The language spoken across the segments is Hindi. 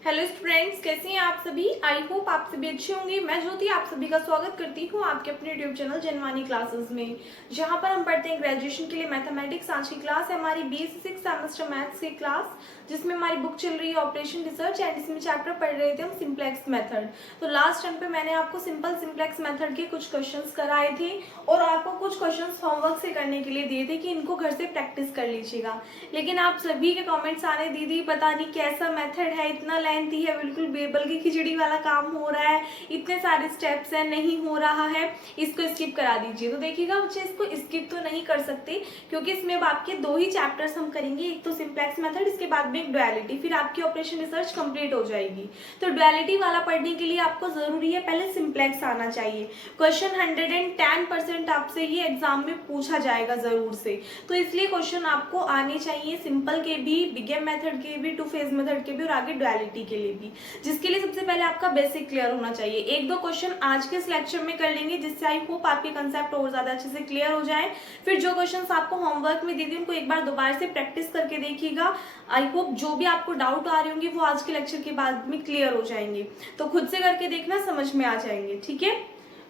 हेलो स्टूडेंट्स, कैसे हैं आप सभी। आई होप आप सभी अच्छे होंगे। मैं ज्योति आप सभी का स्वागत करती हूँ आपके अपने यूट्यूब चैनल जनवानी क्लासेस में, जहाँ पर हम पढ़ते हैं ग्रेजुएशन के लिए मैथमेटिक्स। आज की क्लास है हमारी BSc 6 सेमेस्टर मैथ्स की क्लास, जिसमें हमारी बुक चल रही है ऑपरेशन रिसर्च एंड इसमें चैप्टर पढ़ रहे थे हम सिंप्लेक्स मेथड। तो लास्ट टाइम पे मैंने आपको सिंपल सिंप्लेक्स मेथड के कुछ क्वेश्चंस कराए थे और आपको कुछ क्वेश्चंस होमवर्क से करने के लिए दिए थे कि इनको घर से प्रैक्टिस कर लीजिएगा। लेकिन आप सभी के कमेंट्स आने, दीदी पता नहीं कैसा मेथड है, इतना लेंथी है, बिल्कुल बेबल की खिचड़ी वाला काम हो रहा है, इतने सारे स्टेप्स हैं, नहीं हो रहा है, इसको स्किप करा दीजिए। तो देखिएगा बच्चे, इसको स्किप तो नहीं कर सकते क्योंकि इसमें अब आपके दो ही चैप्टर्स हम करेंगे, एक तो सिंप्लेक्स मेथड, इसके बाद में एक डुअलिटी, फिर आपकी ऑपरेशन रिसर्च कंप्लीट हो जाएगी। तो डुअलिटी वाला पढ़ने के लिए आपको जरूरी है पहले सिंप्लेक्स आना चाहिए। क्वेश्चन 110% आपसे ये एग्जाम में पूछा जाएगा जरूर से, तो इसलिए क्वेश्चन आपको आने चाहिए, सिंपल के भी, बिगेम मेथड के भी, टू फेज मेथड के भी और आगे डुअलिटी के लिए भी, जिसके लिए सबसे पहले आपका बेसिक क्लियर होना चाहिए। एक दो क्वेश्चन आज के इस लेक्चर में कर लेंगे जिससे आई होप आपके कंसेप्ट और ज्यादा अच्छे से क्लियर हो जाए। फिर जो क्वेश्चंस आपको होमवर्क में दे दी उनको एक बार दोबारा से प्रैक्टिस करके देखिएगा। आई होप जो भी आपको डाउट आ रहे होंगे वो आज के लेक्चर के बाद में क्लियर हो जाएंगे, तो खुद से करके देखना, समझ में आ जाएंगे। ठीक है,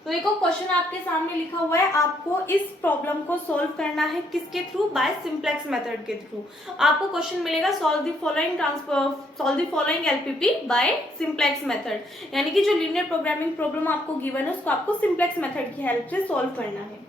तो देखो क्वेश्चन आपके सामने लिखा हुआ है, आपको इस प्रॉब्लम को सॉल्व करना है किसके थ्रू, बाय सिंप्लेक्स मेथड के थ्रू। आपको क्वेश्चन मिलेगा solve the following LPP by simplex method, यानी कि जो लीनियर प्रोग्रामिंग प्रॉब्लम आपको गिवन है उसको आपको सिंप्लेक्स मेथड की हेल्प से सॉल्व करना है।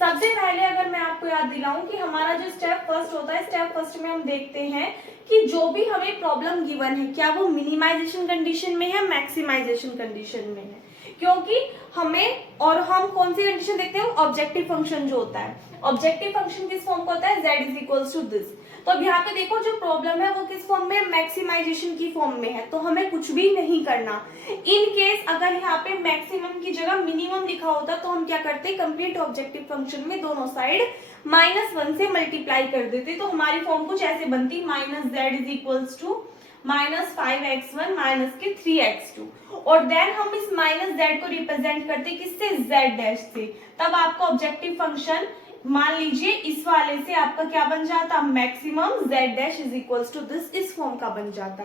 सबसे पहले अगर मैं आपको याद दिलाऊं कि हमारा जो स्टेप फर्स्ट होता है, स्टेप फर्स्ट में हम देखते हैं कि जो भी हमें प्रॉब्लम गिवन है क्या वो मिनिमाइजेशन कंडीशन में है, मैक्सिमाइजेशन कंडीशन में है, क्योंकि हमें, और हम कौन सी कंडीशन देखते हैं, ऑब्जेक्टिव फंक्शन जो होता है, ऑब्जेक्टिव फंक्शन किस फॉर्म का होता है, z is equals to this. तो अब यहाँ पे देखो जो प्रॉब्लम है वो किस फॉर्म में, मैक्सिमाइजेशन की फॉर्म में है, तो हमें कुछ भी नहीं करना। इन केस अगर यहाँ पे मैक्सिमम की जगह मिनिमम लिखा होता तो हम क्या करते, कंप्लीट ऑब्जेक्टिव फंक्शन में दोनों साइड -1 से मल्टीप्लाई कर देते, तो हमारी फॉर्म कुछ ऐसे बनती, -z is equals to -5x1 minus के 3x2, और देन हम इस -z को रिप्रेजेंट करते किससे, z डैश से। तब आपका ऑब्जेक्टिव फंक्शन मान लीजिए इस वाले से आपका क्या बन जाता, maximum z dash is equals to this, इस फॉर्म का बन जाता।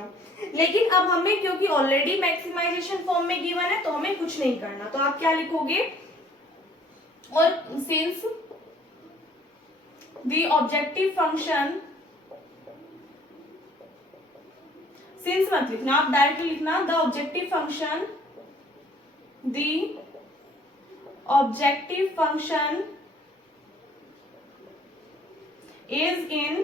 लेकिन अब हमें क्योंकि ऑलरेडी मैक्सिमाइजेशन फॉर्म में गिवन है तो हमें कुछ नहीं करना, तो आप क्या लिखोगे, और since the objective function, since मत लिखना, आप डायरेक्टली लिखना, the objective function, the objective function is in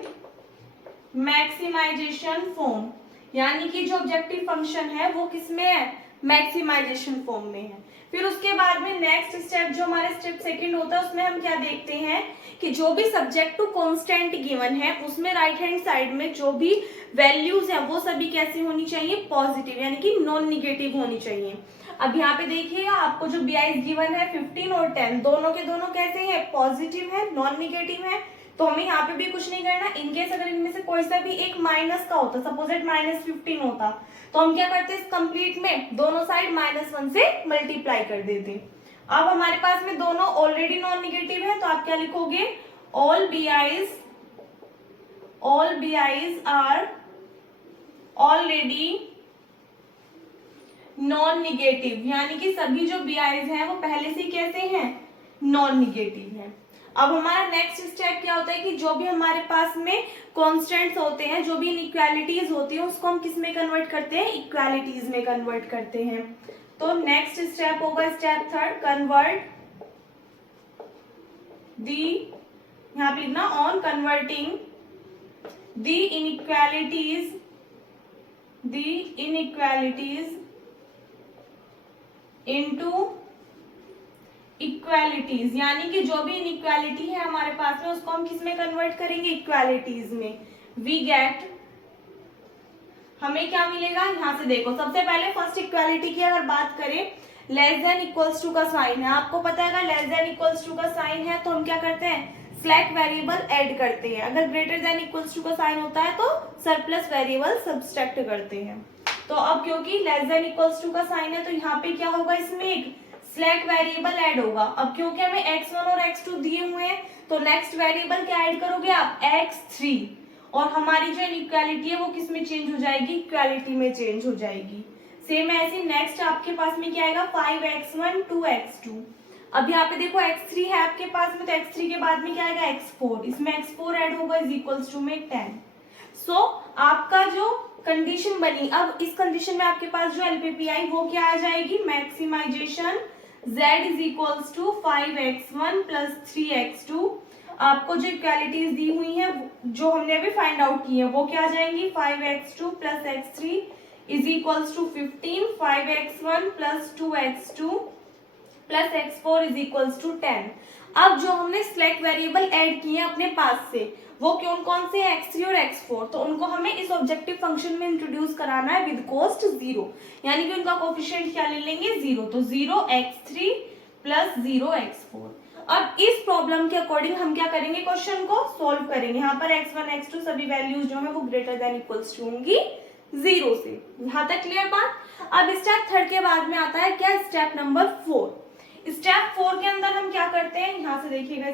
maximisation form, यानी कि जो ऑब्जेक्टिव फंक्शन है वो किसमें है, मैक्सिमाइजेशन फॉर्म में है। फिर उसके बाद में नेक्स्ट स्टेप जो हमारे स्टेप सेकंड होता है उसमें हम क्या देखते हैं कि जो भी सब्जेक्ट टू कांस्टेंट गिवन है उसमें राइट हैंड साइड में जो भी वैल्यूज है वो सभी कैसी होनी चाहिए, पॉजिटिव, यानी कि नॉन निगेटिव होनी चाहिए। अब यहाँ पे देखिएगा आपको जो BI गिवन है 15 और 10 दोनों के दोनों कैसे हैं, पॉजिटिव है, नॉन निगेटिव है, तो हमें यहाँ पे भी कुछ नहीं करना। इनकेस अगर इनमें से कोई सा भी एक माइनस का होता, सपोज इट -15 होता, तो हम क्या करते इस कंप्लीट में दोनों साइड -1 से मल्टीप्लाई कर देते। अब हमारे पास में दोनों ऑलरेडी नॉन निगेटिव है, तो आप क्या लिखोगे, all BIs are already non negative, यानी कि सभी जो BIs हैं वो पहले से कैसे हैं, नॉन निगेटिव है। अब हमारा नेक्स्ट स्टेप क्या होता है कि जो भी हमारे पास में कॉन्स्टेंट्स होते हैं, जो भी इनइक्वालिटीज होती है उसको हम किस में कन्वर्ट करते हैं, इक्वालिटीज में कन्वर्ट करते हैं। तो नेक्स्ट स्टेप होगा स्टेप थर्ड, कन्वर्ट दी, यहाँ पे लिखना on converting the inequalities into equalities, यानी कि जो भी इनइक्वालिटी है हमारे पास में उसको हम किस में कन्वर्ट करेंगे, इक्वालिटीज में। वी गेट, हमें क्या मिलेगा, यहाँ से देखो सबसे पहले फर्स्ट इक्वालिटी की अगर बात करें, लेस देन इक्वल्स टू का साइन है, आपको पता है लेस देन इक्वल्स टू का साइन है तो हम क्या करते हैं, स्लैक वेरिएबल ऐड करते हैं। अगर ग्रेटर देन इक्वल्स टू का साइन होता है तो सरप्लस वेरिएबल सब्सट्रैक्ट करते हैं। तो अब क्योंकि लेस देन इक्वल्स टू का साइन है तो यहाँ पे क्या होगा, इसमें एक स्लैक वेरिएबल ऐड होगा। अब क्योंकि हमें x1 और x2 दिए हुए हैं तो नेक्स्ट वेरिएबल क्या ऐड करोगे आप, x3, और हमारी जो इनइक्वालिटी है वो किस में चेंज हो जाएगी, इक्वालिटी में चेंज हो जाएगी। सेम ऐसे नेक्स्ट आपके पास में क्या आएगा 5x1 2x2। अब यहाँ पे देखो x3 है आपके पास में, तो x3 के बाद में क्या आएगा x4, इसमें x4 ऐड होगा इज इक्वल्स टू में 10। सो आपका जो कंडीशन बनी, अब इस कंडीशन में आपके पास जो एलपीपी आई वो क्या आ जाएगी, maximisation z is equals to 5x1 plus 3x2। आपको जो इक्वालिटीज दी हुई है जो हमने अभी फाइंड आउट की है वो क्या आ जाएंगी, 5x2 plus x3 is equals to 15, 5x1 plus 2x2 plus x4 is equals to 10। अब जो हमने सिलेक्ट वेरिएबल ऐड किए अपने पास से वो कौन से हैं, x3 और x4, तो उनको हमें इस ऑब्जेक्टिव फंक्शन में इंट्रोड्यूस कराना है विद कॉस्ट 0, यानी कि उनका कोफिशिएंट क्या ले लेंगे 0, तो 0x3 प्लस 0x4। अब इस प्रॉब्लम के अकॉर्डिंग हम क्या करेंगे, क्वेश्चन को सॉल्व करेंगे। यहाँ पर x1 x2 सभी वैल्यूज जो है वो ग्रेटर देन इक्वल्स टू होंगी 0 से। यहाँ तक क्लियर बात। अब स्टेप 3 के बाद में आता है क्या, स्टेप नंबर 4। स्टेप 4 के अंदर हम क्या करते हैं, यहाँ से देखिएगा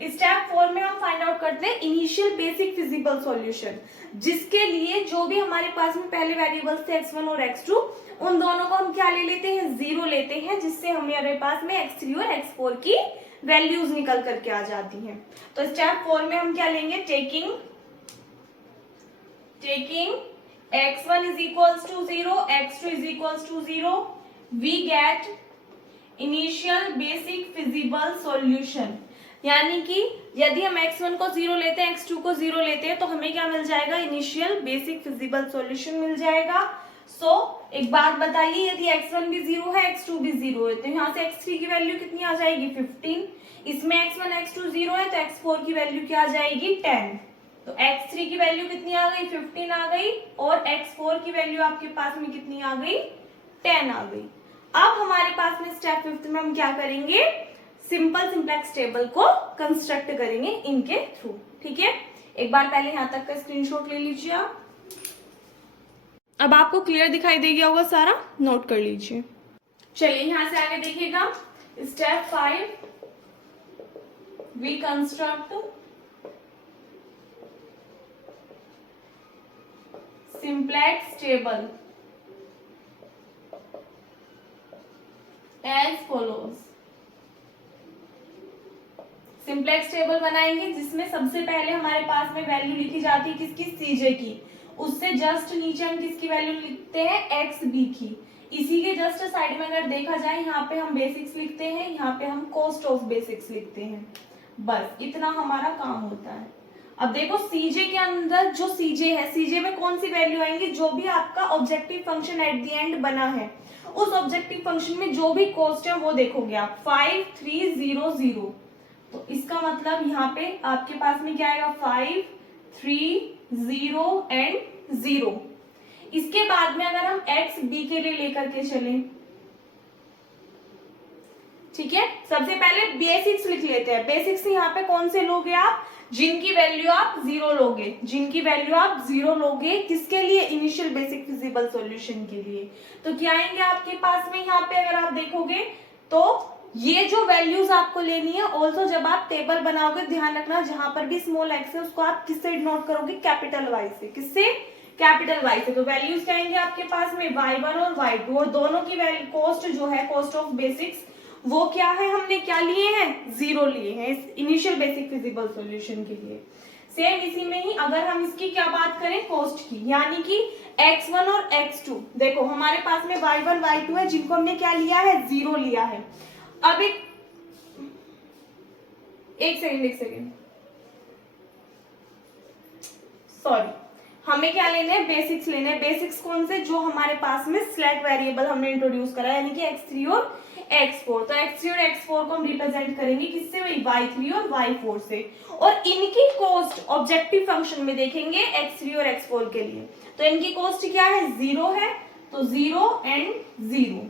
स्टेप 4 में हम फाइंड आउट करते हैं इनिशियल बेसिक फिजिबल सॉल्यूशन, जिसके लिए जो भी हमारे पास में पहले वेरिएबल्स थे x1 और x2 उन दोनों को हम क्या ले लेते हैं, 0 लेते हैं, जिससे हमारे पास में x3 और x4 की वैल्यूज निकल करके आ जाती हैं। तो स्टेप 4 में हम क्या लेंगे, taking x1 is equals to 0, x2 is equals to 0, we get initial basic feasible solution। यानी कि यदि हम x1 को 0 लेते हैं, x2 को 0 लेते हैं, तो हमें क्या मिल जाएगा, इनिशियल बेसिक फिजिबल सॉल्यूशन मिल जाएगा। एक बात बताइए, यदि x1 भी 0 है, x2 भी 0 है, तो यहाँ से x3 की वैल्यू कितनी आ जाएगी 15, इसमें x1 x2 0 है, तो x4 की वैल्यू क्या आ जाएगी 10, तो x3 की वैल्यू कितनी आ गई 15 आ गई, और x4 की वैल्यू आपके पास में कितनी आ गई 10 आ गई। अब हमारे पास में स्टेप 5 में हम क्या करेंगे, सिंपल सिंप्लेक्स टेबल को कंस्ट्रक्ट करेंगे इनके थ्रू। ठीक है, एक बार पहले यहाँ तक का स्क्रीनशॉट ले लीजिए आप। अब आपको क्लियर दिखाई दे गया होगा सारा, नोट कर लीजिए। चलिए यहाँ से आगे देखिएगा, step 5 we construct simplex table as follows. Simplex table बनाएंगे जिसमें सबसे पहले हमारे पास में वैल्यू लिखी जाती है किसकी, सीजे की, उससे जस्ट नीचे हम किसकी वैल्यू लिखते हैं, एक्स बी की। इसी के जस्ट साइड में अगर देखा जाए यहाँ पे हम बेसिक्स लिखते हैं, यहाँ पे हम कॉस्ट ऑफ बेसिक्स लिखते हैं, बस इतना हमारा काम होता है। अब देखो सीजे के अंदर जो सीजे है, सीजे में कौन सी वैल्यू आएंगी, जो भी आपका objective function at the end बना है उस ऑब्जेक्टिव फंक्शन में जो भी कॉस्ट है वो देखोगे आप 5 3 0 0, तो इसका मतलब यहाँ पे आपके पास में क्या आएगा 5 3 0 एंड 0। इसके बाद में अगर हम एक्स बी के लिए लेकर के चलें, ठीक है, सबसे पहले बेसिक्स लिख लेते हैं। बेसिक्स यहाँ पे कौन से लोगे आप, जिनकी वैल्यू आप 0 लोगे, जिनकी वैल्यू आप 0 लोगे, किसके लिए, इनिशियल बेसिक फिजिबल सॉल्यूशन के लिए। तो क्या आएंगे आपके पास में यहाँ पे अगर आप देखोगे तो ये जो वैल्यूज आपको लेनी है, ऑल्सो जब आप टेबल बनाओगे ध्यान रखना जहां पर भी स्मॉल एक्स है उसको आप किससे नोट करोगे, कैपिटल वाई से। किससे, कैपिटल वाई से। तो वैल्यूज क्या आएंगे आपके पास में y1 और y2, और दोनों की वैल्यू कॉस्ट जो है, कॉस्ट ऑफ बेसिक्स, वो क्या है, हमने क्या लिए हैं, 0 लिए हैं इस इनिशियल बेसिक फिजिबल सॉल्यूशन के लिए। सेम इसी में ही अगर हम इसकी क्या बात करें, कॉस्ट की, यानी कि x1 और x2, देखो हमारे पास में y1 y2 है जिनको हमने क्या लिया है, 0 लिया है। अब एक सेकेंड सॉरी, हमें क्या लेने हैं, बेसिक्स लेने हैं। बेसिक्स कौन से, जो हमारे पास में सिलेक्ट वेरिएबल हमने इंट्रोड्यूस करा है, यानी कि x3 और x4। तो x3 और x4 को हम रिप्रेजेंट करेंगे किससे, y3 और y4 से, और इनकी कॉस्ट ऑब्जेक्टिव फंक्शन में देखेंगे x3 और x4 के लिए। तो इनकी कॉस्ट क्या है, 0 है, तो 0 एंड 0।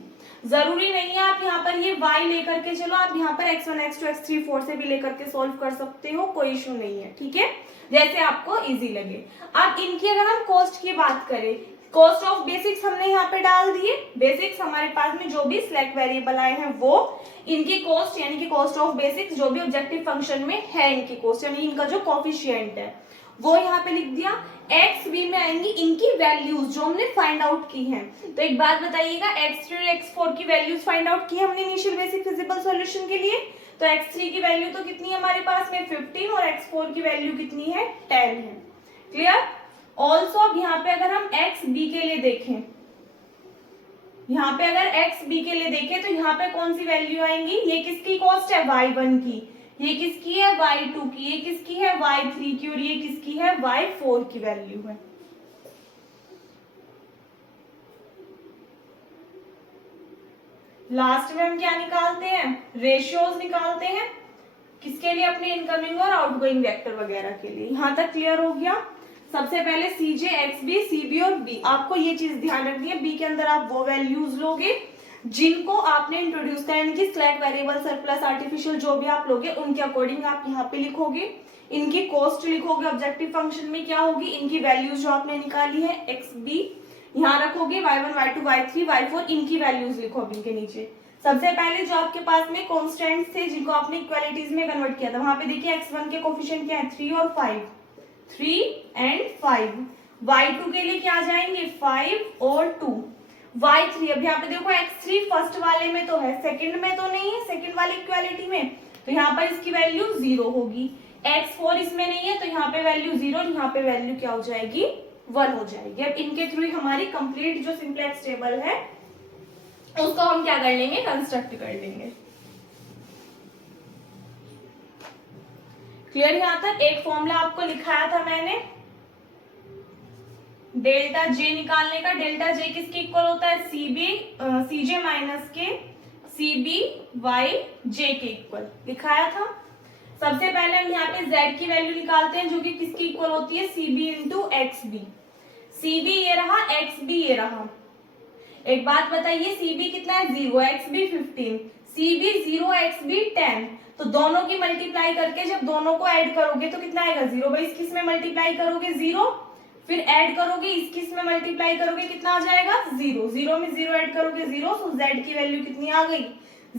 जरूरी नहीं है आप यहाँ पर ये y लेकर के चलो, आप यहाँ पर x1 x2 x3 4 से भी लेकर के सॉल्व कर सकते हो, कोई इशू नहीं है। ठीक है, जैसे आपको इजी लगे। अब इनकी अगर हम कॉस्ट की बात करें, कॉस्ट ऑफ बेसिक्स हमने यहाँ पे डाल दिए। बेसिक्स हमारे पास में जो भी सिलेक्ट वेरिएबल आए हैं वो इनकी कॉस्ट यानी कि कॉस्ट ऑफ बेसिक्स जो भी ऑब्जेक्टिव फंक्शन में है इनकी कॉस्ट यानी इनका जो कोफिशिएंट है वो यहाँ पे लिख दिया। एक्स बी में आएंगी इनकी वैल्यूज जो हमने फाइंड आउट की हैं। तो एक बात बताइएगा, x3 और x4 की वैल्यूज फाइंड आउट की हमने इनिशियल बेसिक फिजिबल सॉल्यूशन के लिए। तो x3 की वैल्यू तो कितनी है हमारे पास में 15 और x4 की वैल्यू कितनी है 10 है। क्लियर। ऑल्सो अब यहाँ पे अगर हम एक्स बी के लिए देखें, यहाँ पे अगर एक्स बी के लिए देखें तो यहाँ पे कौन सी वैल्यू आएंगी, ये किसकी कॉस्ट है y1 की, ये किसकी है y2 की, ये किसकी है y3 की और ये किसकी है y4 की वैल्यू है। लास्ट में हम क्या निकालते हैं, रेशियोज निकालते हैं किसके लिए, अपने इनकमिंग और आउटगोइंग वेक्टर वगैरह के लिए। यहां तक क्लियर हो गया। सबसे पहले सीजे एक्स बी सी बी और बी, आपको ये चीज ध्यान रखनी है, बी के अंदर आप वो वैल्यूज लोगे जिनको आपने इंट्रोड्यूस किया, यानी कि स्लैक वेरिएबल सरप्लस आर्टिफिशियल जो भी आप लोगे उनके अकॉर्डिंग आप यहाँ पे लिखोगे, इनकी कॉस्ट लिखोगे, ऑब्जेक्टिव फंक्शन में क्या होगी इनकी वैल्यूज जो आपने निकाली है एक्स बी यहाँ रखोगे, y1 y2 y3 y4 इनकी वैल्यूज लिखो अब इनके नीचे। सबसे पहले जो आपके पास में कॉन्स्टेंट्स थे जिनको आपने इक्वालिटीज में कन्वर्ट किया था, वहां पे देखिए x1 के कोफिशिएंट क्या है 3 और 5, 3 and 5। y2 के लिए क्या जाएंगे 5 और 2। y3 अब यहाँ पे देखो x3 फर्स्ट वाले में तो है, सेकंड में तो नहीं है, सेकंड वाली इक्वालिटी में, तो यहाँ पर इसकी वैल्यू 0 होगी। x4 इसमें नहीं है तो यहाँ पे वैल्यू 0, यहाँ पे वैल्यू क्या हो जाएगी 1 हो जाएगी। अब इनके थ्रू हमारी कंप्लीट जो सिंपलेक्स टेबल है उसको हम क्या कर लेंगे, कंस्ट्रक्ट कर लेंगे। क्लियर। यहां तक एक फॉर्मूला आपको लिखाया था मैंने डेल्टा जे निकालने का। डेल्टा जे किसके इक्वल होता है, सीजे माइनस के सीबी वाई जे के इक्वल लिखाया था। सबसे पहले हम यहाँ पे z की वैल्यू निकालते हैं जो कि किसकी इक्वल होती है cb into x b. cb ये रहा, xb ये रहा। एक बात बताइए cb कितना है 0, xb 15, cb 0 xb 10, तो दोनों की मल्टीप्लाई करके जब दोनों को ऐड करोगे तो कितना आएगा 0। भाई इस किस में मल्टीप्लाई करोगे 0, फिर ऐड करोगे इस किस में मल्टीप्लाई करोगे कितना आ जाएगा 0, 0 में 0 ऐड करोगे 0, तो z की वैल्यू कितनी आ गई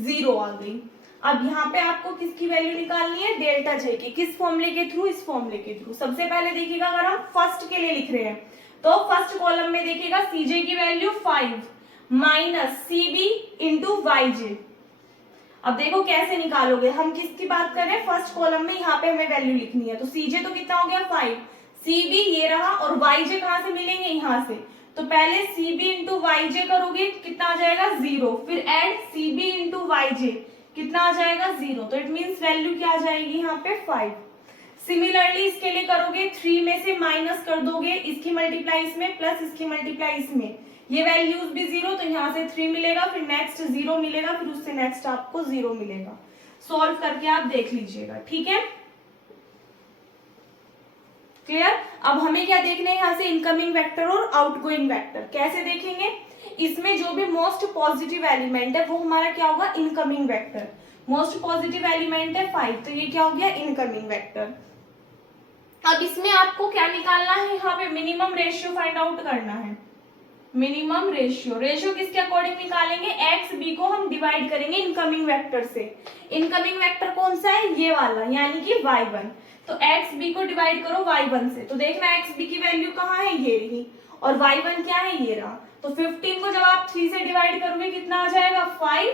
0 आ गई। अब यहाँ पे आपको किसकी वैल्यू निकालनी है, डेल्टा जे की। किस फॉर्मूले के थ्रू, इस फॉर्मूले के थ्रू। सबसे पहले देखिएगा अगर हम फर्स्ट के लिए लिख रहे हैं तो फर्स्ट कॉलम में देखिएगा सीजे की value 5 minus C B into Y J. अब देखो कैसे निकालोगे, हम किसकी बात कर रहे हैं, फर्स्ट कॉलम में यहाँ पे हमें वैल्यू लिखनी है। तो सीजे तो कितना हो गया 5, सीबी ये रहा और वाई जे कहां से मिलेंगे यहाँ से, तो पहले सीबी इंटू वाई जे करोगे कितना आ जाएगा 0, फिर एड सीबी इंटू वाई जे कितना आ जाएगा 0, तो इट मीन्स वैल्यू क्या आ जाएगी यहाँ पे 5। सिमिलरली इसके लिए करोगे 3 में से माइनस कर दोगे, इसकी मल्टीप्लाई इसमें प्लस इसकी मल्टीप्लाई इसमें, ये वैल्यूज भी 0, तो यहाँ से 3 मिलेगा, फिर नेक्स्ट 0 मिलेगा, फिर उससे नेक्स्ट आपको 0 मिलेगा। सॉल्व करके आप देख लीजिएगा, ठीक है। क्लियर। अब हमें क्या देखना है यहाँ से, इनकमिंग वेक्टर और आउटगोइंग वेक्टर। कैसे देखेंगे, इसमें जो भी मोस्ट पॉजिटिव एलिमेंट है वो हमारा क्या होगा, incoming vector. Most positive element है 5, तो ये क्या हो गया इनकमिंग वेक्टर। अब इसमें आपको क्या निकालना है, यहाँ पे मिनिमम रेशियो फाइंड आउट करना है। मिनिमम रेशियो, रेशियो किसके अकॉर्डिंग निकालेंगे, एक्स बी को हम डिवाइड करेंगे इनकमिंग वेक्टर से। इनकमिंग वेक्टर कौन सा है, ये वाला, यानी कि y1। तो एक्स बी को डिवाइड करो y1 से, तो देखना एक्स बी की वैल्यू कहाँ है, ये रही, और y1 क्या है, ये रहा। तो 15 को जब आप 3 से डिवाइड करोगे कितना आ जाएगा 5,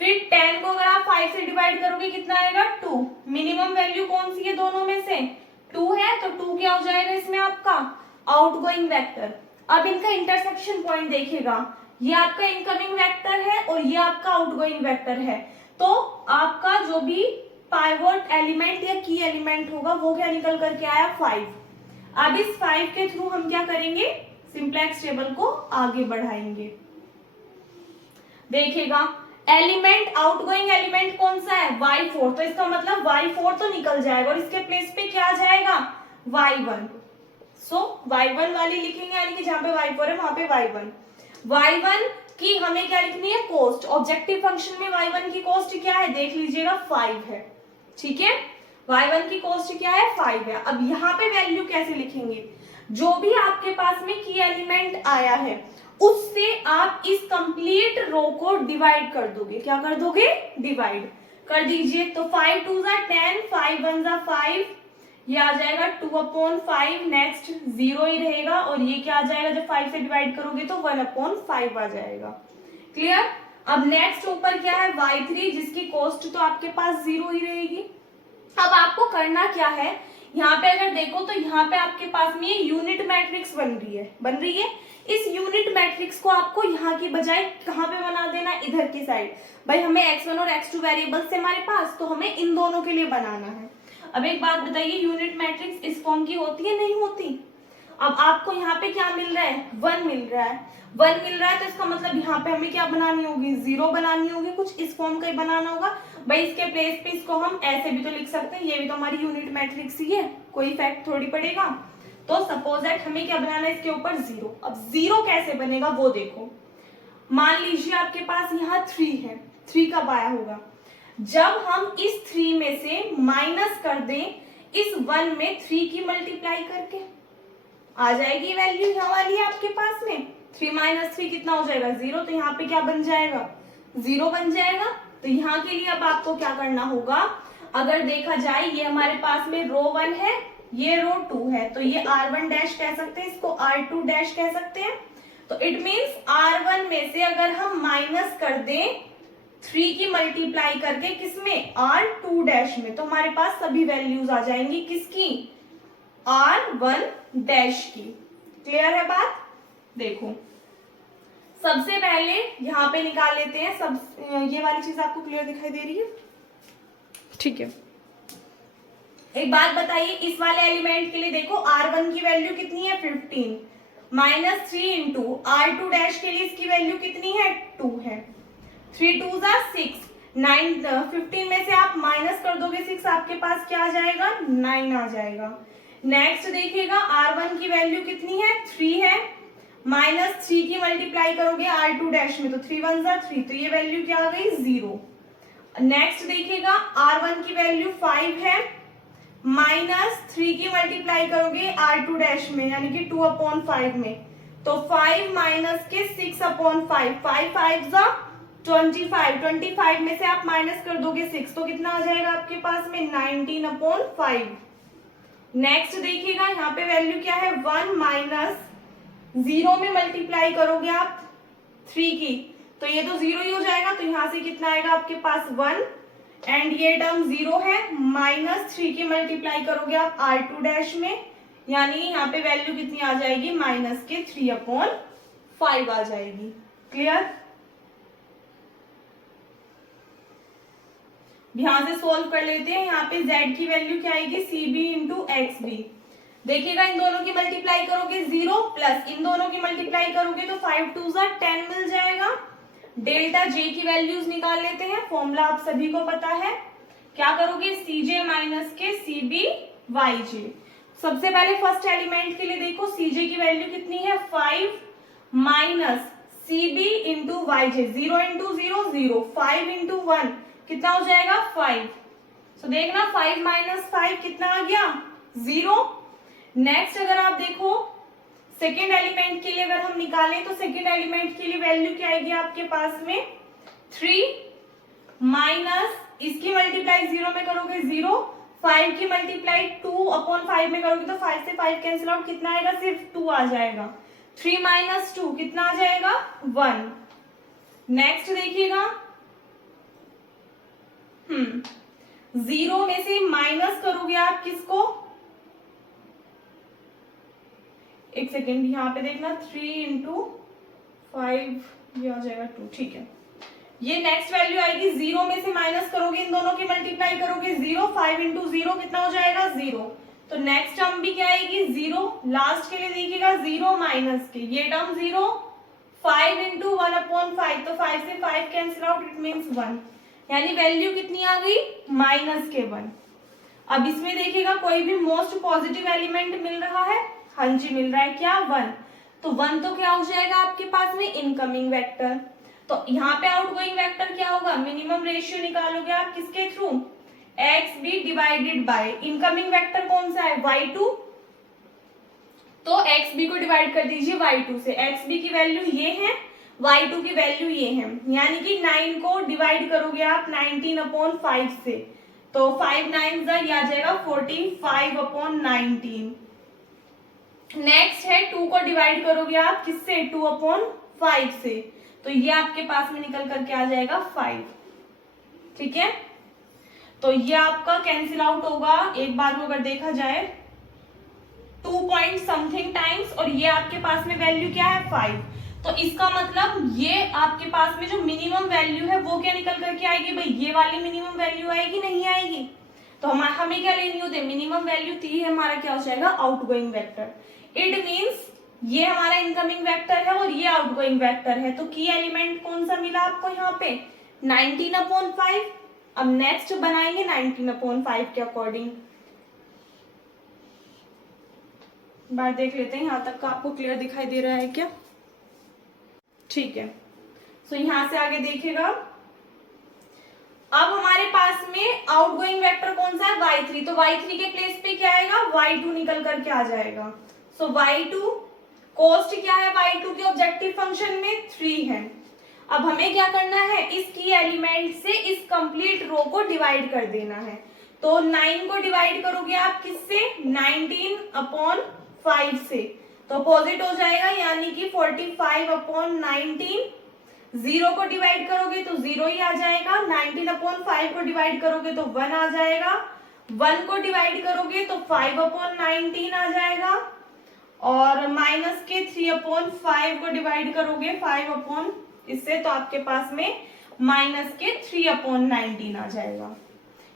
फिर 10 को अगर आप 5 से डिवाइड करोगे कितना आएगा 2। मिनिमम वैल्यू कौन सी है दोनों में से, 2 है, तो 2 क्या हो जाएगा इसमें आपका आउटगोइंग वेक्टर। अब इनका इंटरसेक्शन पॉइंट देखिएगा, ये आपका इनकमिंग वेक्टर है और ये आपका आउटगोइंग वेक्टर है, तो आपका जो भी पाइवोट एलिमेंट या की एलिमेंट होगा वो क्या निकल करके आया 5। अब इस 5 के थ्रू हम क्या करेंगे, सिंप्लेक्स टेबल को आगे बढ़ाएंगे। देखिएगा एलिमेंट, आउटगोइंग एलिमेंट कौन सा है y4, तो इसका मतलब y4 तो निकल जाएगा और इसके प्लेस पे क्या आ जाएगा y1। सो y1 वाली लिखेंगे, यानी कि जहां पे y4 है वहां पे y1 की हमें क्या लिखनी है, कॉस्ट। ऑब्जेक्टिव फंक्शन में y1 की कॉस्ट क्या है, देख लीजिएगा 5 है, ठीक है। y1 की कॉस्ट क्या है 5 है। अब यहाँ पे वैल्यू कैसे लिखेंगे, जो भी आपके पास में की एलिमेंट आया है उससे आप इस कंप्लीट रो को डिवाइड कर दोगे। क्या कर दोगे? डिवाइड कर दीजिए। तो 5 2 जा 10, 5 1 जा 5, ये आ जाएगा 2/5, नेक्स्ट 0 ही रहेगा और ये क्या आ जाएगा, जब 5 से डिवाइड करोगे तो 1/5 आ जाएगा। क्लियर? अब नेक्स्ट ऊपर क्या है, y3, जिसकी कॉस्ट तो आपके पास 0 ही रहेगी। अब आपको करना क्या है, यहाँ पे अगर देखो तो यहाँ पे आपके पास में ये यूनिट मैट्रिक्स बन रही है। इस यूनिट मैट्रिक्स को आपको यहाँ की बजाय कहाँ पे बना देना, इधर की साइड। भाई हमें x1 और x2 वेरिएबल्स है हमारे पास, तो हमें इन दोनों के लिए बनाना है। अब एक बात बताइए, यूनिट मैट्रिक्स इस फॉर्म की होती है, नहीं होती? अब आपको यहाँ पे क्या मिल रहा है, 1 मिल रहा है। 1 मिल रहा है तो इसका मतलब यहाँ पे हमें क्या बनानी होगी, 0 बनानी होगी, कुछ इस फॉर्म का ही बनाना होगा। भाई इसके प्लेस पे इसको हम ऐसे भी तो लिख सकते हैं, ये भी तो हमारी यूनिट मैट्रिक्स ही है, कोई इफेक्ट थोड़ी पड़ेगा। तो सपोज दैट हमें क्या बनाना है, इसके ऊपर 0। अब 0 कैसे बनेगा वो देखो। मान लीजिए आपके पास यहाँ 3 है, 3 कब आया होगा, जब हम इस 3 में से माइनस कर दें इस 1 में 3 की मल्टीप्लाई करके, आ जाएगी वैल्यू यहाँ वाली आपके पास में। 3 - 3 कितना हो जाएगा, 0। तो यहाँ पे क्या बन जाएगा, 0 बन जाएगा। तो यहाँ के लिए अब आपको क्या करना होगा, अगर देखा जाए ये हमारे पास में रो 1 है, ये रो 2 है, तो ये R1 डैश कह सकते हैं, इसको R2 डैश कह सकते हैं। तो इट मीन्स R1 में से अगर हम माइनस कर दें 3 की मल्टीप्लाई करके किसमें, R2 डैश में, तो हमारे पास सभी वैल्यूज आ जाएंगी किसकी, R1 डैश की। क्लियर है बात? देखो सबसे पहले यहाँ पे निकाल लेते हैं सब, ये वाली चीज आपको क्लियर दिखाई दे रही है? ठीक है। एक बात बताइए, इस वाले एलिमेंट के लिए देखो R1 की वैल्यू कितनी है, 15 -3 इंटू R2 डैश के लिए इसकी वैल्यू कितनी है, 2 है। 3 2 जा 6, 9 15 में से आप माइनस कर दोगे 6, आपके पास क्या आ जाएगा, 9 आ जाएगा। नेक्स्ट देखिएगा R1 की वैल्यू कितनी है, 3 है, -3 की मल्टीप्लाई करोगे R2 डैश में, तो 3 1 जा 3, तो ये वैल्यू क्या आ गई, 0। नेक्स्ट देखिएगा R1 की वैल्यू 5 है, -3 की मल्टीप्लाई करोगे R2 डैश में, यानी कि 2/5 में, तो 5 माइनस के 6/5, 5 5 जा 25, 25 में से आप माइनस कर दोगे 6, तो कितना आ जाएगा आपके पास में, 19/5। नेक्स्ट देखिएगा यहाँ पे वैल्यू क्या है, 1 - 0 में मल्टीप्लाई करोगे आप 3 की, तो ये तो 0 ही हो जाएगा, तो यहाँ से कितना आएगा आपके पास, 1, एंड ये टर्म 0 है, -3 की मल्टीप्लाई करोगे आप R2 डैश में, यानी यहाँ पे वैल्यू कितनी आ जाएगी, -3/5 आ जाएगी। क्लियर? ध्यान से सोल्व कर लेते हैं। यहाँ पे z की वैल्यू क्या आएगी, cb इंटू xb। देखिएगा इन दोनों की मल्टीप्लाई करोगे 0 प्लस इन दोनों की मल्टीप्लाई करोगे तो 5 2 जा 10 मिल जाएगा। डेल्टा j की वैल्यूज निकाल लेते हैं, फॉर्मूला आप सभी को पता है। क्या करोगे, cj माइनस के cb yj। सबसे पहले फर्स्ट एलिमेंट के लिए देखो cj की वैल्यू कितनी है, 5 minus cb into yj, 0 into 0 0, 5 into 1 कितना हो जाएगा, 5। तो देखना 5 - 5 कितना आ गया, 0। नेक्स्ट अगर आप देखो सेकेंड एलिमेंट के लिए अगर हम निकालें तो सेकेंड एलिमेंट के लिए वैल्यू क्या आएगी आपके पास में, 3 माइनस इसकी मल्टीप्लाई 0 में करोगे 0, 5 की मल्टीप्लाई 2/5 में करोगे तो 5 से 5 कैंसिल आउट, कितना आएगा, सिर्फ 2 आ जाएगा। 3 - 2 कितना आ जाएगा, 1। नेक्स्ट देखिएगा 0 में से माइनस करोगे आप किसको, एक सेकेंड यहाँ पे देखना, 3 इंटू 5 ये आ जाएगा 2, ठीक है। ये नेक्स्ट वैल्यू आएगी, 0 में से माइनस करोगे इन दोनों की मल्टीप्लाई करोगे 0, 5 इंटू 0 कितना हो जाएगा, 0। तो नेक्स्ट टर्म भी क्या आएगी, 0। लास्ट के लिए देखिएगा 0 माइनस के, ये टर्म 0, 5 इंटू 1/5, तो 5 से 5 कैंसिल आउट, इट मीन्स 1, यानी वैल्यू कितनी आ गई, -1। अब इसमें देखिएगा कोई भी मोस्ट पॉजिटिव एलिमेंट मिल रहा है, हाँ जी मिल रहा है, क्या, 1। तो 1 तो क्या हो जाएगा आपके पास में, इनकमिंग वेक्टर। तो यहाँ पे आउटगोइंग वेक्टर क्या होगा, मिनिमम रेशियो निकालोगे आप किसके through, xb divided by incoming vector कौन सा है, y2। तो xb को डिवाइड कर दीजिए y2 से। xb की वैल्यू ये है, y2 की वैल्यू ये है, यानी कि 9 को डिवाइड करोगे आप 19/5 से, तो 5 9 ये आ जाएगा 14, 5/19। नेक्स्ट है 2 को डिवाइड करोगे आप किससे, 2/5 से, तो ये आपके पास में निकल करके आ जाएगा 5। ठीक है, तो ये आपका कैंसिल आउट होगा। एक बार को अगर देखा जाए 2 पॉइंट समथिंग टाइम्स, और ये आपके पास में वैल्यू क्या है 5, तो इसका मतलब ये आपके पास में जो मिनिमम वैल्यू है वो क्या निकल करके आएगी भाई, ये वाली मिनिमम वैल्यू आएगी, नहीं आएगी। तो हमें क्या लेनी होती है, मिनिमम वैल्यू, तो ये हमारा क्या हो जाएगा, आउटगोइंग वेक्टर। इट मींस ये हमारा इनकमिंग वेक्टर है और ये आउटगोइंग वेक्टर है। तो की एलिमेंट कौन सा मिला आपको यहाँ पे, 19/5। अब नेक्स्ट बनाएंगे 19/5 के अकॉर्डिंग। बार देख लेते हैं यहाँ तक का आपको क्लियर दिखाई दे रहा है क्या। ठीक है, सो यहां से आगे देखिएगा। अब हमारे पास में आउटगोइंग वेक्टर कौन सा है, y3, तो y3 के प्लेस पे क्या आएगा, y2 निकल करके आ जाएगा। सो y2 कॉस्ट क्या है, y2 के ऑब्जेक्टिव फंक्शन में 3 है। अब हमें क्या करना है, इस की एलिमेंट से इस कंप्लीट रो को डिवाइड कर देना है। तो 9 को डिवाइड करोगे आप किससे, 19/5 से, तो अपोजिट हो जाएगा, यानी कि 45/19। 0 को डिवाइड करोगे तो 0 ही आ जाएगा, 19/5 को डिवाइड करोगे तो 1 आ जाएगा, 1 को डिवाइड करोगे तो 5/19 आ जाएगा, और माइनस के 3/5 को डिवाइड करोगे 5 इससे, तो आपके पास में माइनस के 3/19 आ जाएगा।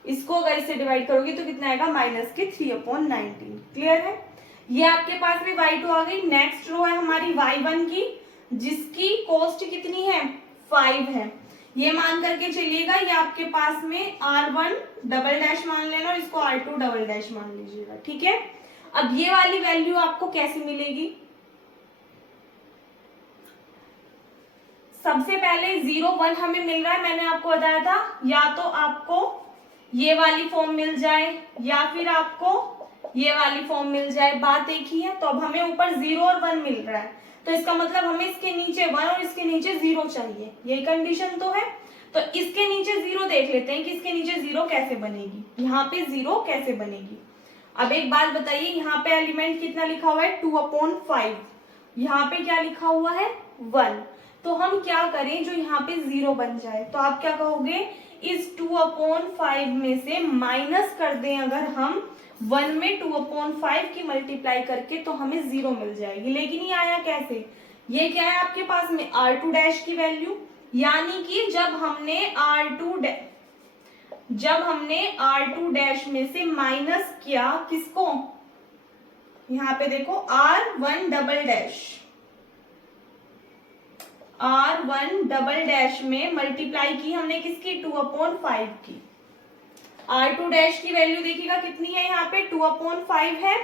इसको अगर इससे डिवाइड करोगे तो कितना आएगा, माइनस के 3/19। क्लियर है, ये आपके पास में y2 आ गई। नेक्स्ट रो है हमारी y1 की, जिसकी कॉस्ट कितनी है, 5 है। ये मान करके चलिएगा, ये आपके पास में r1 डबल डैश मान लेना और इसको r2 डबल डैश मान लीजिएगा। ठीक है, अब ये वाली वैल्यू आपको कैसे मिलेगी, सबसे पहले 0 1 हमें मिल रहा है, मैंने आपको बताया था, या तो आपको ये वाली फॉर्म मिल जाए या फिर आपको ये वाली फॉर्म मिल जाए, बात एक ही है। तो अब हमें ऊपर 0 और 1 मिल रहा है, तो इसका मतलब हमें इसके नीचे 1 और इसके नीचे 0 चाहिए, यही कंडीशन तो है। तो इसके नीचे 0 देख लेते हैं कि इसके नीचे 0 कैसे बनेगी, यहाँ पे 0 कैसे बनेगी। अब एक बात बताइए, यहाँ पे एलिमेंट कितना लिखा हुआ है, 2/5, यहाँ पे क्या लिखा हुआ है, 1। तो हम क्या करें, जो यहाँ पे 0 बन जाए, तो आप क्या कहोगे, इस 2/5 में से माइनस कर दें अगर हम 1 में 2/5 की मल्टीप्लाई करके, तो हमें 0 मिल जाएगी। लेकिन ये आया कैसे, ये क्या है आपके पास में r2 डैश की वैल्यू, यानी कि जब हमने r2 डैश में से माइनस किया किसको, यहाँ पे देखो r1 डबल डैश में मल्टीप्लाई की हमने किसकी, 2/5 की। r2 डैश की वैल्यू देखिएगा कितनी है, यहाँ पे 2/5 है,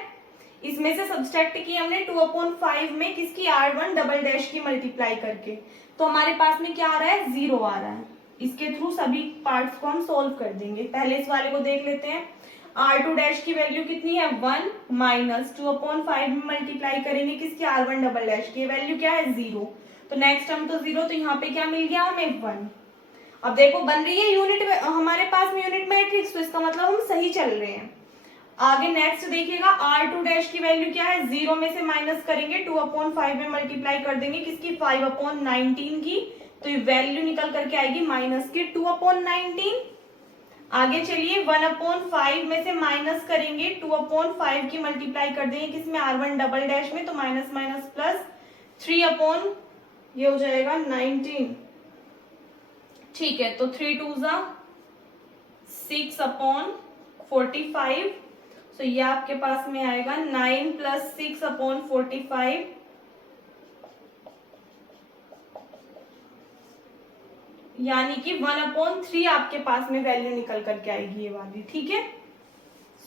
इसमें से सब्सट्रैक्ट की हमने 2/5 में किसकी, r1 डबल डैश की मल्टीप्लाई करके, तो हमारे पास में क्या आ रहा है, 0 आ रहा है। इसके थ्रू सभी पार्ट्स को हम सोल्व कर देंगे। पहले इस वाले को देख लेते हैं, r2 डैश की वैल्यू कितनी है, 1 माइनस 2/5 में मल्टीप्लाई करेंगे किसकी, r1 डबल डैश की वैल्यू क्या है, 0। तो नेक्स्ट टर्म तो 0, तो यहाँ पे क्या मिल गया हमें, 1। अब देखो बन रही है यूनिट, हमारे पास में यूनिट मैट्रिक्स, तो इसका मतलब हम सही चल रहे हैं। आगे नेक्स्ट देखिएगा, r2 डैश की वैल्यू क्या है, 0 में से माइनस करेंगे, 2/5 में मल्टीप्लाई कर देंगे किसकी, 5/19 की, तो ये वैल्यू निकल करके आएगी माइनस की 2/19। आगे चलिए 1/5 में से माइनस करेंगे, 2/5 की मल्टीप्लाई कर देंगे किसमें, r1 डबल डैश में, तो माइनस माइनस प्लस 3 ये हो जाएगा 19। ठीक है, तो 3 2 6/45, तो ये आपके पास में आएगा 9 + 6/45, यानी कि 1/3 आपके पास में वैल्यू निकल करके आएगी ये वाली। ठीक है,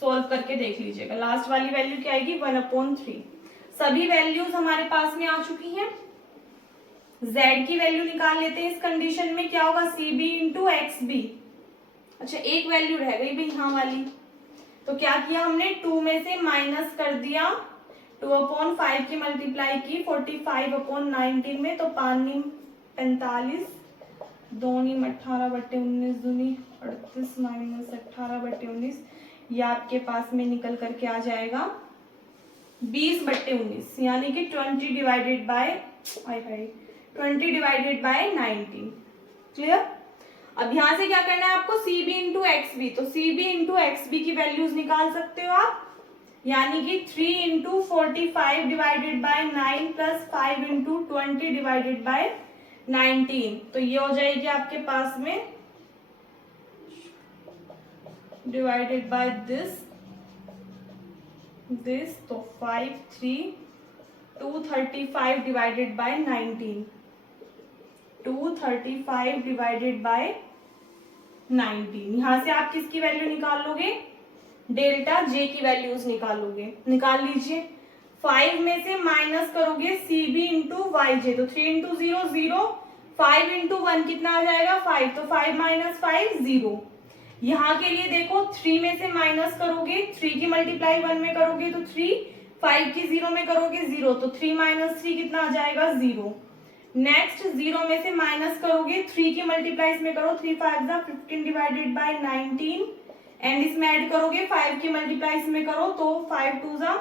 सोल्व करके देख लीजिएगा, लास्ट वाली वैल्यू क्या आएगी, 1/3। सभी वैल्यूज हमारे पास में आ चुकी हैं। z की वैल्यू निकाल लेते हैं। इस कंडीशन में क्या होगा, cb इंटू xb। अच्छा, एक वैल्यू रह गई भाई यहाँ वाली, तो क्या किया हमने, 2 में से माइनस कर दिया 2/5 की मल्टीप्लाई की 45/19 में, तो 5 45, 2 18/19 दूनी 38 माइनस 18/19, ये आपके पास में निकल करके आ जाएगा 20/19, यानी कि 20 डिवाइडेड बाय 19। क्लियर। अब यहां से क्या करना है आपको, CB इंटू XB, तो CB इंटू XB की वैल्यूज निकाल सकते हो आप, यानी कि 3 into 45 divided by 9 plus 5 into 20 divided by 19, तो ये हो जाएगी आपके पास में डिवाइडेड बाय दिस, तो 5 3 235 डिवाइडेड बाय 19, 235 डिवाइडेड बाय 19। यहां से आप किसकी वैल्यू निकाल लोगे, डेल्टा जे की वैल्यूज निकालोगे, निकाल लीजिए। 5 में से माइनस करोगे CB इंटू YJ, तो 3 इंटू 0 0, 5 इंटू 1 कितना आ जाएगा 5, तो 5 माइनस 5 0। यहाँ के लिए देखो 3 में से माइनस करोगे, 3 की मल्टीप्लाई 1 में करोगे तो 3, 5 की 0 में करोगे 0, तो 3 माइनस 3 कितना आ जाएगा 0। नेक्स्ट 0 में से माइनस करोगे, 3 की मल्टीप्लाई इसमें करो, 3 5 15 डिवाइडेड बाय 19, एंड इसमें ऐड करोगे 5 की मल्टीप्लाई इसमें करो, तो 5 2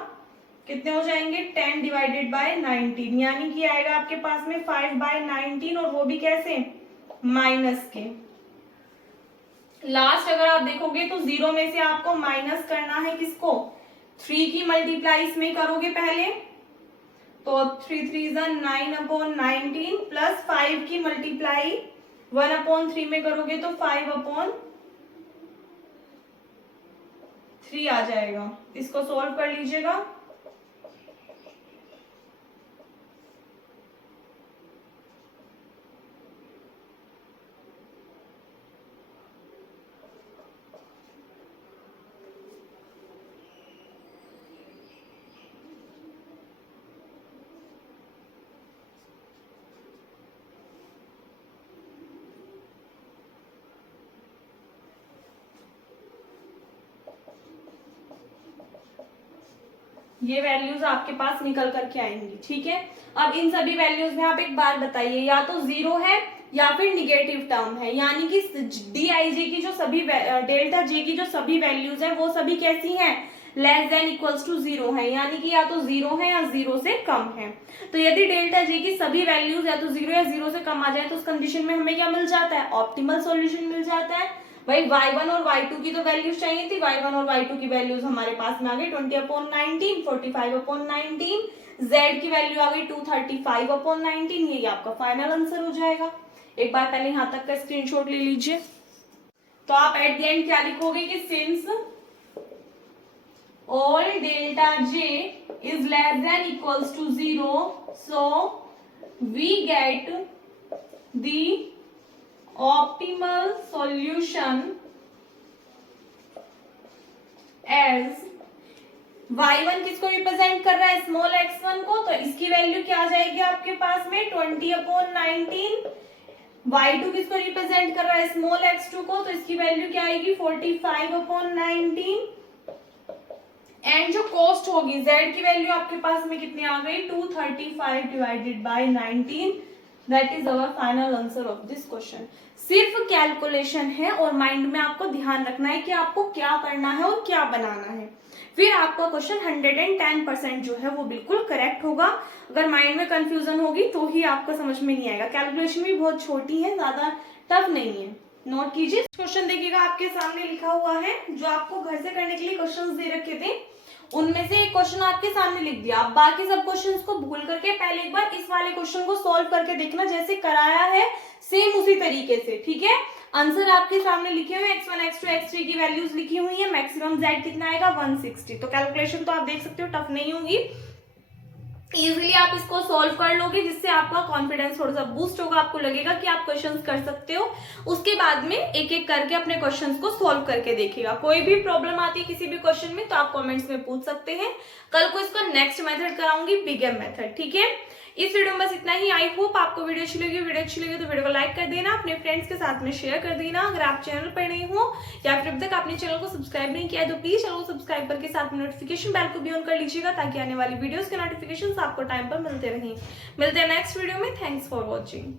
कितने हो जाएंगे 10 डिवाइडेड बाय 19, यानी कि आएगा आपके पास में 5/19, और वो भी कैसे, माइनस के। लास्ट अगर आप देखोगे तो 0 में से आपको माइनस करना है किसको, 3 की मल्टीप्लाई इसमें करोगे पहले, तो 3 3 9/19 प्लस 5 की मल्टीप्लाई 1/3 में करोगे तो 5/3 आ जाएगा। इसको सॉल्व कर लीजिएगा। ये वैल्यूज आपके पास निकल करके आएंगी, ठीक है। अब इन सभी वैल्यूज में आप एक बार बताइए, या तो 0 है या फिर निगेटिव टर्म है, यानी कि DIJ की जो सभी डेल्टा जे की जो सभी वैल्यूज है वो सभी कैसी हैं, लेस देन इक्वल्स टू 0 है, यानी कि या तो 0 है या 0 से कम है। तो यदि डेल्टा जे की सभी वैल्यूज या तो 0 या 0 से कम आ जाए तो उस कंडीशन में हमें क्या मिल जाता है, ऑप्टिमल सॉल्यूशन मिल जाता है। भाई y1 और y2 की तो वैल्यूज चाहिए थी, y1 और y2 की वैल्यूज हमारे पास में आ गई 20/19, 45/19, z की वैल्यू आ गई 235/19, ये आपका फाइनल आंसर हो जाएगा। एक बार पहले यहाँ तक का स्क्रीनशॉट ले लीजिए। तो आप एट द एंड क्या लिखोगे कि since all delta j is less than equals to 0, so we get the optimal solution as y1 किसको रिप्रेजेंट कर रहा है, स्मॉल x1 को, तो इसकी वैल्यू क्या आ जाएगी आपके पास में 20/19। y2 किसको रिप्रेजेंट कर रहा है, स्मॉल x2 को, तो इसकी वैल्यू क्या आएगी 45/19। एंड जो कॉस्ट होगी z की वैल्यू आपके पास में कितनी आ गई 235 divided by 19। That is our final answer of this question. सिर्फ कैलकुलेशन है और माइंड में आपको ध्यान रखना है कि आपको क्या करना है और क्या बनाना है, फिर आपका क्वेश्चन 110% जो है वो बिल्कुल करेक्ट होगा। अगर माइंड में कंफ्यूजन होगी तो ही आपको समझ में नहीं आएगा। कैलकुलेशन भी बहुत छोटी है, ज्यादा टफ नहीं है, नोट कीजिए। क्वेश्चन देखिएगा आपके सामने लिखा हुआ है, जो आपको घर से करने के लिए क्वेश्चंस दे रखे थे उनमें से एक क्वेश्चन आपके सामने लिख दिया। आप बाकी सब क्वेश्चंस को भूल करके पहले एक बार इस वाले क्वेश्चन को सॉल्व करके देखना, जैसे कराया है सेम उसी तरीके से, ठीक है। आंसर आपके सामने लिखे हुए x1 x2 x3 की वैल्यूज लिखी हुई है। मैक्सिमम z कितना आएगा 160। तो कैलकुलेशन तो आप देख सकते हो टफ नहीं होगी, इजीली आप इसको सॉल्व कर लोगे, जिससे आपका कॉन्फिडेंस थोड़ा सा बूस्ट होगा, आपको लगेगा कि आप क्वेश्चंस कर सकते हो। उसके बाद में एक एक करके अपने क्वेश्चंस को सॉल्व करके देखिएगा। कोई भी प्रॉब्लम आती है किसी भी क्वेश्चन में तो आप कमेंट्स में पूछ सकते हैं। कल को इसका नेक्स्ट मेथड कराऊंगी, बिगेम मेथड, ठीक है। इस वीडियो में बस इतना ही। आई होप आपको वीडियो अच्छी लगी तो वीडियो को लाइक कर देना, अपने फ्रेंड्स के साथ में शेयर कर देना। अगर आप चैनल पर नहीं हो या फिर अब तक आपने चैनल को सब्सक्राइब नहीं किया है तो प्लीज चैनल को सब्सक्राइब करके साथ में नोटिफिकेशन बेल को भी ऑन कर लीजिएगा, ताकि आने वाली वीडियोस के नोटिफिकेशन आपको टाइम पर मिलते रहें। मिलते हैं नेक्स्ट वीडियो में। Thanks for watching.